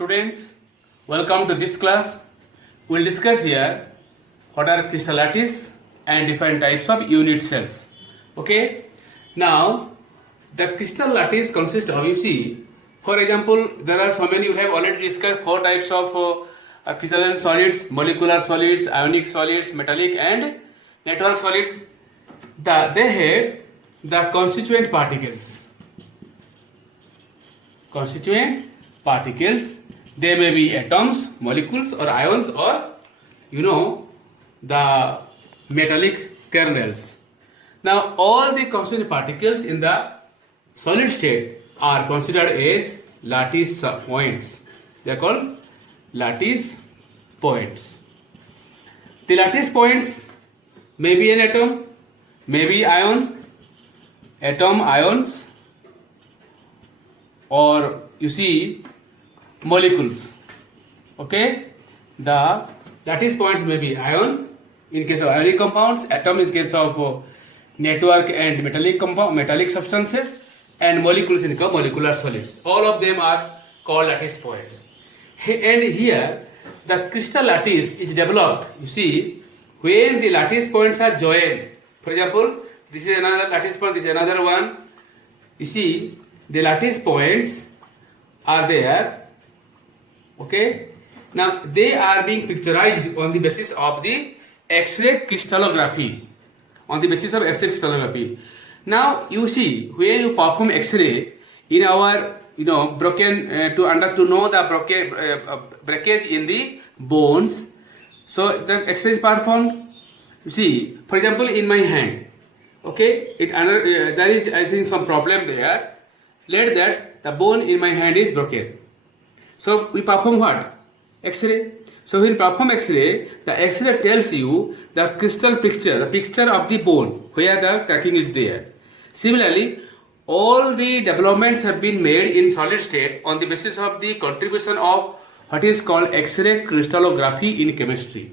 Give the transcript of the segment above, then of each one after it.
Students, welcome to this class. We'll discuss here what are crystal lattice and different types of unit cells. Okay. Now, the crystal lattice consists of, you see, for example, there are so many, you have already discussed four types of crystalline solids, molecular solids, ionic solids, metallic and network solids. They have the constituent particles. Constituent particles, they may be atoms, molecules or ions or the metallic kernels. Now all the constituent particles in the solid state are considered as lattice points. They are called lattice points. The lattice points may be an atom, may be ion, atom, ions, or you see molecules. Okay, the lattice points may be ion in case of ionic compounds, atom in case of network and metallic substances, and molecules in case of molecular solids. All of them are called lattice points. And here the crystal lattice is developed. You see, when the lattice points are joined, for example, this is another lattice point, this is another one. You see, the lattice points are there. Okay, now they are being picturized on the basis of the X-ray crystallography. On the basis of X-ray crystallography. Now you see, when you perform X-ray in our broken to know the breakage in the bones, so the X-ray is performed. You see, for example, in my hand, okay, there is, I think, some problem there. Let that the bone in my hand is broken. So we perform what? X-ray. So when you perform X-ray, the X-ray tells you the crystal picture, the picture of the bone where the cracking is there. Similarly, all the developments have been made in solid state on the basis of the contribution of what is called X-ray crystallography in chemistry.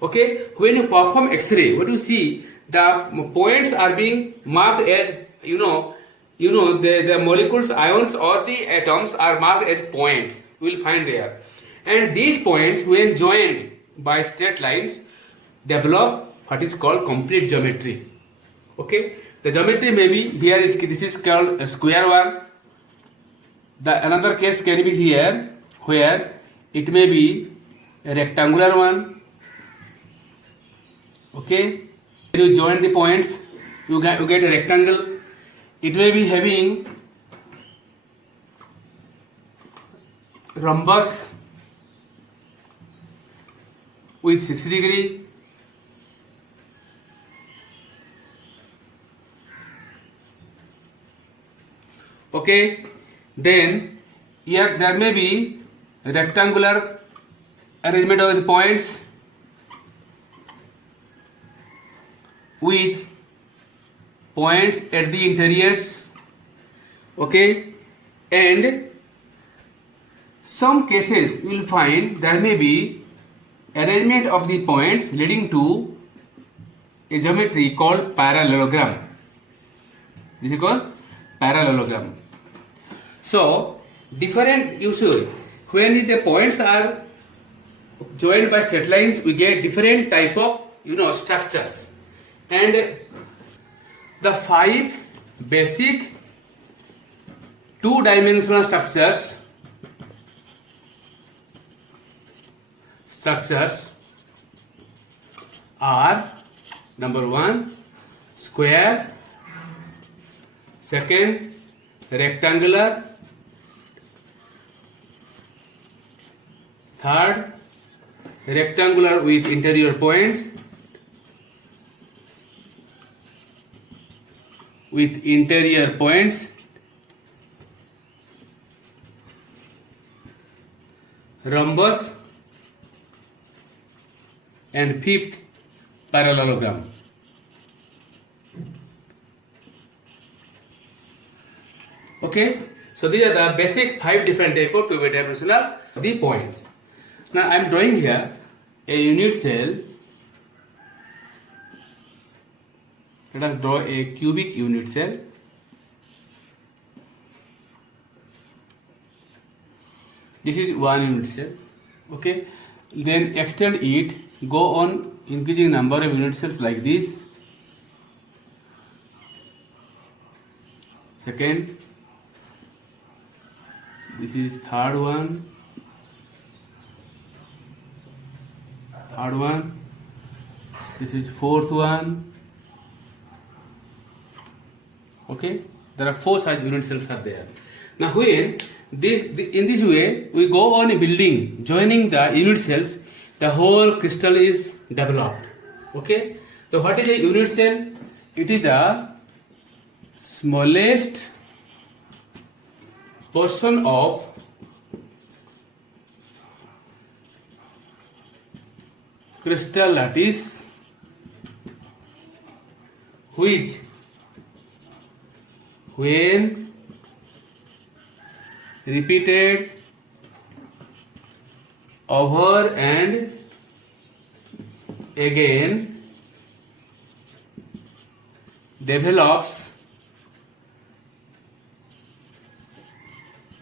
Okay, when you perform X-ray, what do you see? The points are being marked as the molecules, ions or the atoms are marked as points. You will find there. And these points, when joined by straight lines, develop what is called complete geometry. Okay, the geometry may be here. This is called a square one. The another case can be here, where it may be a rectangular one. Okay, when you join the points, you get a rectangle. It may be having rhombus with 60 degree. Okay, then here there may be rectangular arrangement of the points with points at the interiors. Okay, and some cases you will find there may be arrangement of the points leading to a geometry called parallelogram. This is called parallelogram. So different usually when the points are joined by straight lines, we get different type of structures, and the 5 basic two-dimensional structures are: number 1, square; second, rectangular; third, rectangular with interior points; rhombus; and fifth, parallelogram. Okay, so these are the basic 5 different type of two-dimensional the points. Now I am drawing here a unit cell. Let us draw a cubic unit cell. This is one unit cell. Okay. Then extend it. Go on increasing number of unit cells like this. Second. This is third one. Third one. This is fourth one. Okay. There are 4 such unit cells are there. Now when in this way we go on building, joining the unit cells, the whole crystal is developed. Okay. So what is a unit cell? It is the smallest portion of crystal lattice which when repeated over and again develops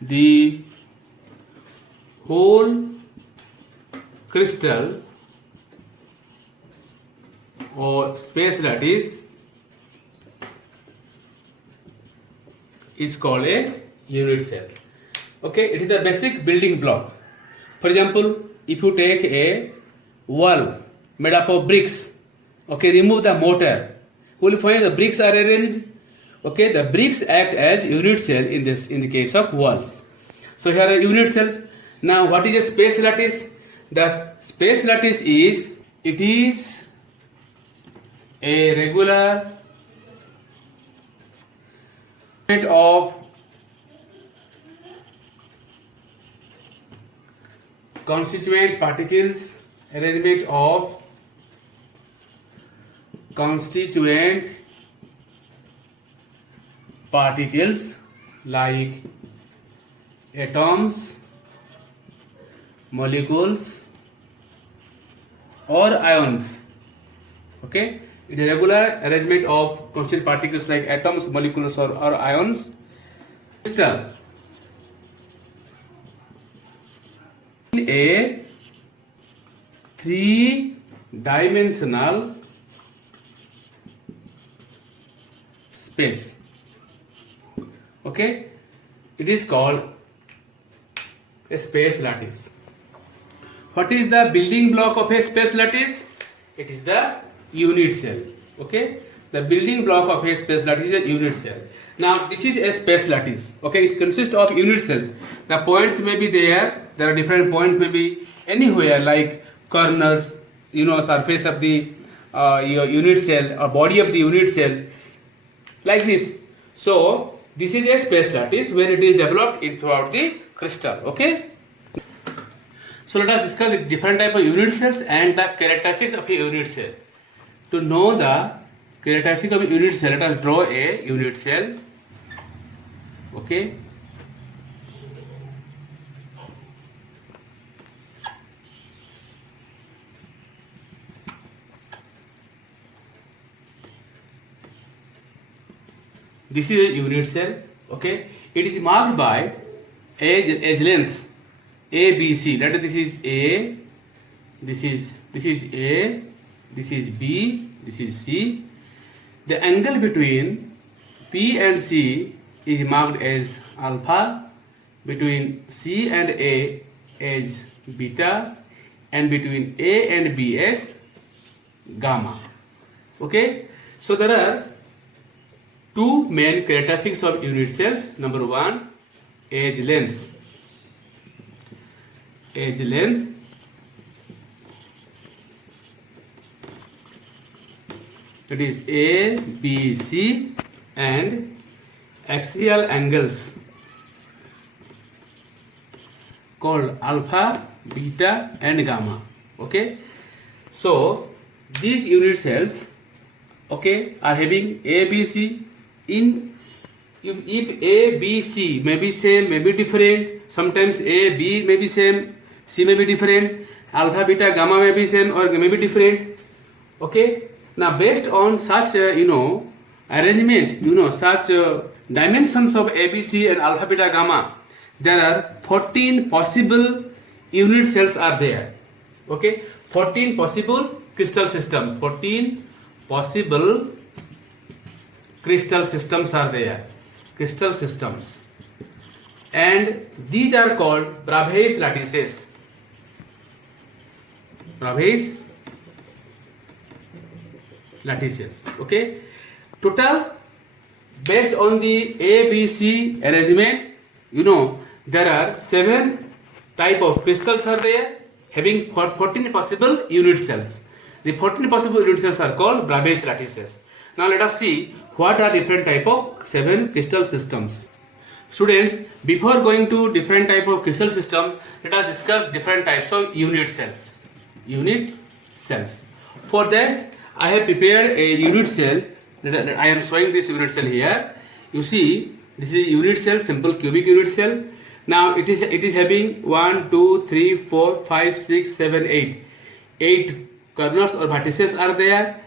the whole crystal or space lattice is called a unit cell. Okay, it is the basic building block. For example, if you take a wall made up of bricks, okay, remove the mortar, you will find the bricks are arranged. Okay, the bricks act as unit cell in the case of walls. So here are unit cells. Now what is a space lattice? The space lattice is a regular of constituent particles, arrangement of constituent particles like atoms, molecules or ions. Okay, it is a regular arrangement of constituent particles like atoms, molecules or ions. Crystal in a 3-dimensional space. Okay, it is called a space lattice. What is the building block of a space lattice? It is the unit cell. Okay, the building block of a space lattice is a unit cell. Now this is a space lattice. Okay, it consists of unit cells. The points may be there. There are different points may be anywhere like corners, surface of the your unit cell or body of the unit cell, like this. So this is a space lattice when it is developed throughout the crystal. Okay. So let us discuss the different type of unit cells and the characteristics of a unit cell. To know the characteristic of a unit cell, let us draw a unit cell. Okay. This is a unit cell. Okay. It is marked by edge lengths A, B, C. Let us, this is A, this is A, this is B, this is C. The angle between P and C is marked as alpha, between C and A as beta, and between A and B as gamma. Okay. So there are 2 main characteristics of unit cells. Number 1, edge length. Edge length. It is A, B, C, and axial angles called alpha, beta, and gamma. Okay. So these unit cells, okay, are having A, B, C. If A, B, C may be same, may be different. Sometimes A, B may be same, C may be different. Alpha, beta, gamma may be same or may be different. Okay. Now based on such arrangement, such dimensions of A, B, C and alpha, beta, gamma, there are 14 possible unit cells are there. Okay, 14 possible crystal system, 14 possible crystal systems are there, crystal systems, and these are called Bravais lattices. Bravais lattices. Okay, total based on the ABC arrangement, you know, there are 7 type of crystals are there having 14 possible unit cells. The 14 possible unit cells are called Bravais lattices. Now let us see what are different type of 7 crystal systems. Students, before going to different type of crystal system, let us discuss different types of unit cells. Unit cells. For that, I have prepared a unit cell. I am showing this unit cell here. You see, this is a unit cell, simple cubic unit cell. Now it is having 1, 2, 3, 4, 5, 6, 7, 8. 8 corners or vertices are there.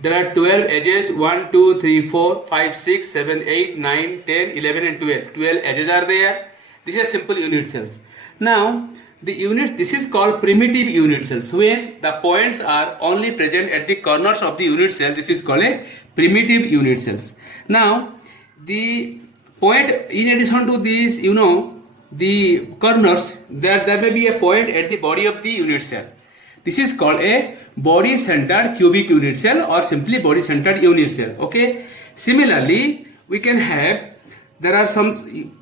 There are 12 edges, 1, 2, 3, 4, 5, 6, 7, 8, 9, 10, 11 and 12. 12 edges are there. These are simple unit cells. Now the units, this is called primitive unit cells. When the points are only present at the corners of the unit cell, this is called a primitive unit cells. Now the point, in addition to these, you know, the corners, there may be a point at the body of the unit cell. This is called a body centered cubic unit cell or simply body centered unit cell. Okay, similarly we can have, there are some,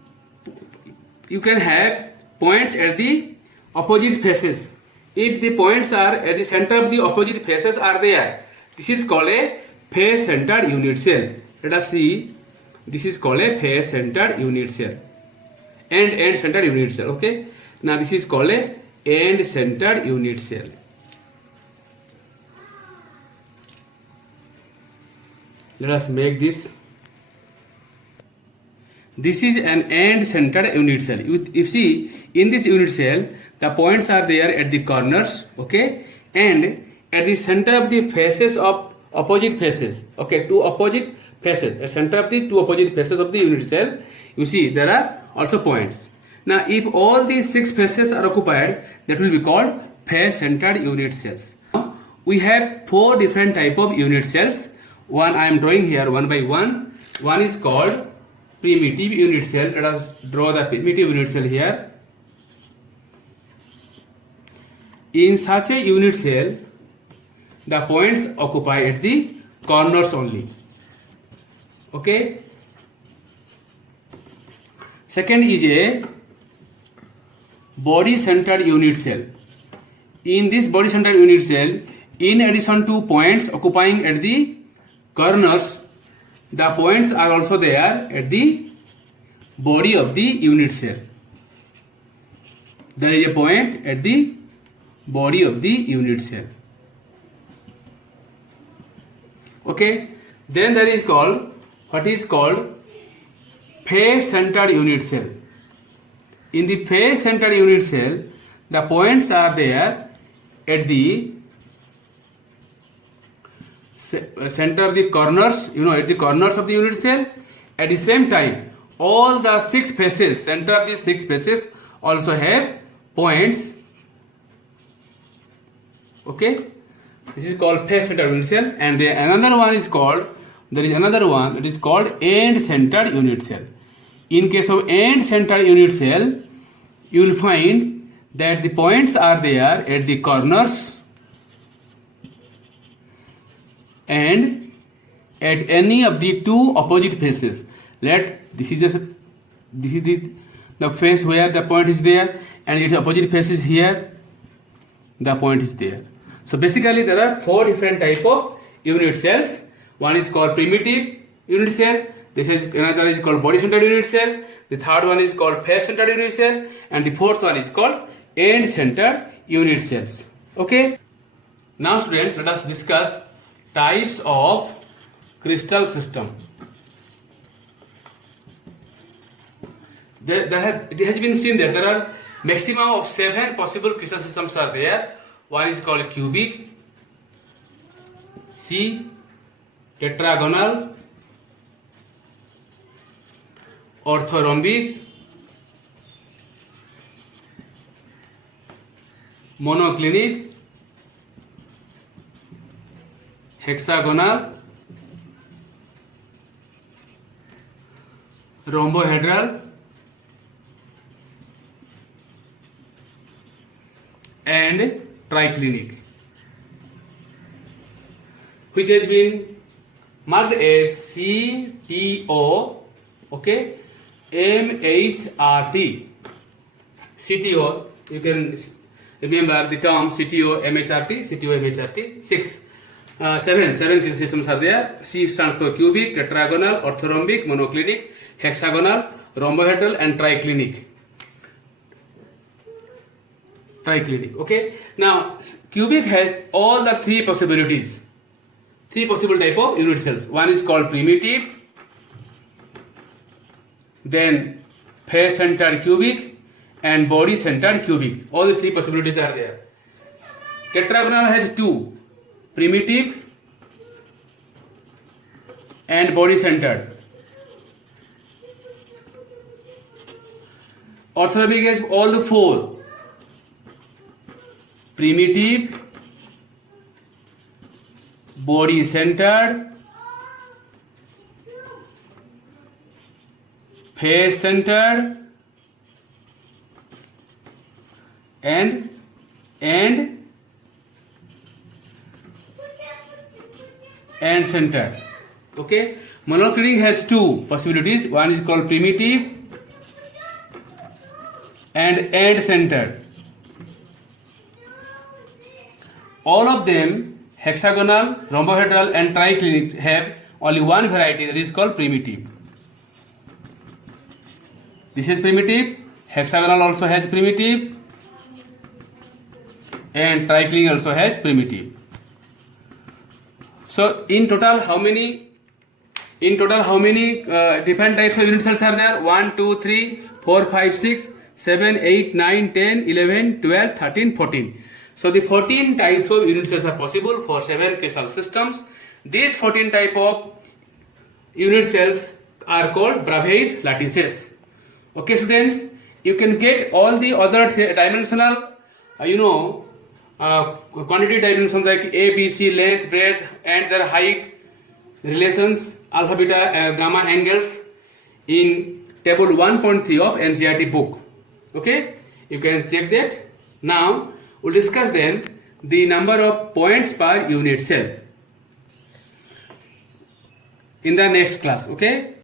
you can have points at the opposite faces. If the points are at the center of the opposite faces are there, this is called a face centered unit cell. Let us see, this is called a face centered unit cell and end centered unit cell. Okay, now this is called a end centered unit cell. Let us make this. This is an end centered unit cell. You see, in this unit cell, the points are there at the corners, okay, and at the center of the faces of opposite faces, okay, two opposite faces, at center of the two opposite faces of the unit cell, you see there are also points. Now, if all these 6 faces are occupied, that will be called face centered unit cells. Now, we have 4 different type of unit cells. One I am drawing here one by one. One is called primitive unit cell. Let us draw the primitive unit cell here. In such a unit cell, the points occupy at the corners only. Okay. Second is a body centered unit cell. In this body centered unit cell, in addition to points occupying at the corners, the points are also there at the body of the unit cell. There is a point at the body of the unit cell. Okay, then there is called, what is called face centered unit cell. In the face centered unit cell, the points are there at the center of the corners, you know, at the corners of the unit cell. At the same time, all the 6 faces, center of the 6 faces also have points. Okay, this is called face centered unit cell, and then another one is called, there is another one that is called end centered unit cell. In case of end centered unit cell, you will find that the points are there at the corners and at any of the 2 opposite faces. This is the face where the point is there, and its opposite face is here, the point is there. So basically there are 4 different type of unit cells. One is called primitive unit cell, this is another is called body centered unit cell, the third one is called face centered unit cell, and the fourth one is called end centered unit cells. Okay, now students, let us discuss types of crystal system. It has been seen that there are maximum of 7 possible crystal systems are there. One is called cubic, C, tetragonal, orthorhombic, monoclinic, hexagonal, rhombohedral, and triclinic, which has been marked as CTO, okay, MHRT. CTO, you can remember the term CTO, MHRT, CTO, MHRT. 7 systems are there. C stands for cubic, tetragonal, orthorhombic, monoclinic, hexagonal, rhombohedral, and triclinic. Okay. Now, cubic has all the three possibilities. Three possible type of unit cells. One is called primitive, then face-centered cubic, and body-centered cubic. All the three possibilities are there. Tetragonal has two, primitive and body-centered. Orthorhombic has all the four, primitive, body-centered, face-centered, and centered. Okay. Monoclinic has two possibilities. One is called primitive and centered. All of them, hexagonal, rhombohedral, and triclinic, have only one variety, that is called primitive. This is primitive. Hexagonal also has primitive, and triclinic also has primitive. So in total, how many different types of unit cells are there? 1, 2, 3, 4, 5, 6, 7, 8, 9, 10, 11, 12, 13, 14. So the 14 types of unit cells are possible for 7 K-cell systems. These 14 type of unit cells are called Bravais lattices. Okay, students, you can get all the other dimensional, quantity dimensions like A, B, C, length, breadth, and their height, relations, alpha, beta, gamma angles in table 1.3 of NCERT book. Okay, you can check that. Now we'll discuss then the number of points per unit cell in the next class. Okay.